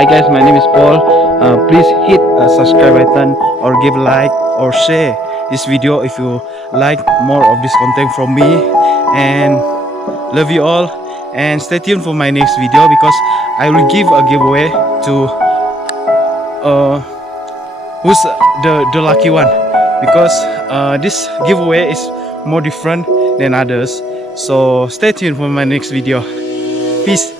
Hi guys, my name is Paul. Please hit a subscribe button or give a like or share this video if you like more of this content from me. And love you all. And stay tuned for my next video because I will give a giveaway to who's the lucky one. Because this giveaway is more different than others. So stay tuned for my next video. Peace.